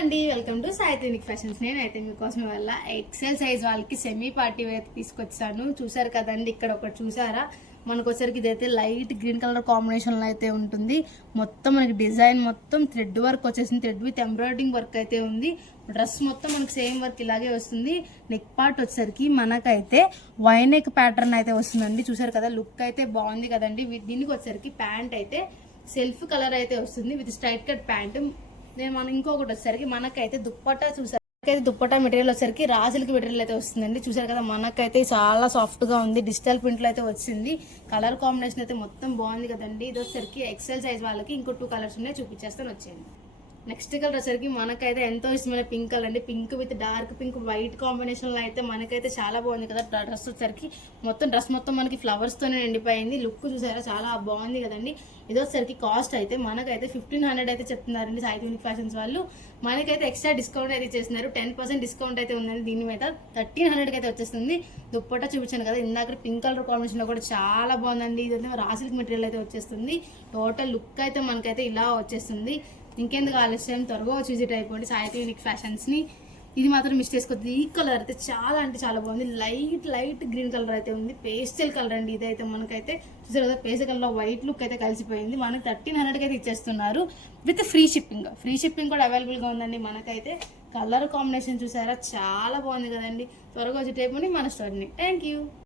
అండి, welcome to సాయిత్రినిక్ fashions. నేనైతే మీకోసం వల్ల ఎక్సెల్ సైజ్ వాళ్ళకి సెమీ పార్టీ వేర్ తీసుకొచ్చాను. చూసారు కదండి, ఇక్కడ ఒకటి చూసారా, మనకు వచ్చరికి ఇదైతే లైట్ గ్రీన్ కలర్ కాంబినేషన్ లో అయితే ఉంటుంది. మొత్తం మనకి డిజైన్ మొత్తం థ్రెడ్ వర్క్ వచ్చేసింది, థ్రెడ్ విత్ ఎంబ్రాయిడరింగ్ వర్క్ అయితే ఉంది. డ్రెస్ మొత్తం మనకి సేమ్ వర్క్ ఇలాగే వస్తుంది. నెక్ పార్ట్ వచ్చేసరికి మనకైతే వైనెక్ ప్యాటర్న్ అయితే వస్తుందండి. చూసారు కదా, లుక్ అయితే బాగుంది కదండి. దీనికి వచ్చేసరికి ప్యాంట్ అయితే సెల్ఫ్ కలర్ అయితే వస్తుంది విత్ స్ట్రైట్ కట్ ప్యాంట్. మనం ఇంకొకటి వచ్చేసరికి మనకైతే దుప్పట్టా చూసారు, మనకైతే దుప్పట్టా మెటీరియల్ వచ్చేసరికి రా సిల్క్ మెటీరియల్ అయితే వస్తుందండి. చూసారు కదా, మనకైతే చాలా సాఫ్ట్ గా ఉంది, డిజిటల్ ప్రింట్ లో అయితే వచ్చింది. కలర్ కాంబినేషన్ అయితే మొత్తం బాగుంది కదండి. ఇది వచ్చేసరికి ఎక్సెల్ సైజ్ వాళ్ళకి ఇంకో 2 కలర్స్ ఉన్నాయి, చూపించేస్తాను వచ్చేయండి. నెక్స్ట్ కలర్ వచ్చేసరికి మనకైతే ఎంతో ఇష్టమైన పింక్ కలర్ అండి. Pink with dark pink white combination లో అయితే మనకైతే చాలా బాగుంది కదా. డ్రెస్ వచ్చేసరికి డ్రెస్ మొత్తం మనకి ఫ్లవర్స్ తోనే నిండిపోయింది. లుక్ చూసారా, చాలా బాగుంది కదండి. ఇది వచ్చేసరికి కాస్ట్ అయితే మనకైతే 1500 అయితే చెప్తున్నారండి సాయిత్రినిక్ ఫ్యాషన్స్ వాళ్ళు. మనకైతే ఎక్స్ట్రా డిస్కౌంట్ అయితే చేస్తున్నారు, 10% డిస్కౌంట్ అయితే ఉందండి. దీని మీద 1300 అయితే వచ్చేస్తుంది. దుప్పట్టా చూపించాను కదా ఇందాక, పింక్ కలర్ కాంబినేషన్ లో కూడా చాలా బాగుందండి. ఇదైతే రా సిల్క్ మెటీరియల్ అయితే వచ్చేస్తుంది. టోటల్ లుక్ అయితే మనకైతే ఇలా వచ్చేస్తుంది. ఇంకెందుకు ఆలస్యం, త్వరగా వచ్చి విజిట్ అయిపోండి సాయిత్రినిక్ ఫ్యాషన్స్ ని. ఇది మాత్రం మిస్ చేసుకోవద్దు. ఈ కలర్ అయితే చాలా అంటే చాలా బాగుంది. లైట్ గ్రీన్ కలర్ అయితే ఉంది, పేస్టల్ కలర్ అండి. ఇదైతే మనకైతే చూసారు కదా, పేస్టల్ కలర్ లో వైట్ లుక్ అయితే కలిసిపోయింది. మనకి 1300 అయితే ఇచ్చేస్తున్నారు విత్ ఫ్రీ షిప్పింగ్ కూడా అవైలబుల్ గా ఉందండి. మనకైతే కలర్ కాంబినేషన్ చూసారా, చాలా బాగుంది కదండి. త్వరగా విజిట్ అయిపోండి మన స్టోర్ని. Thank you.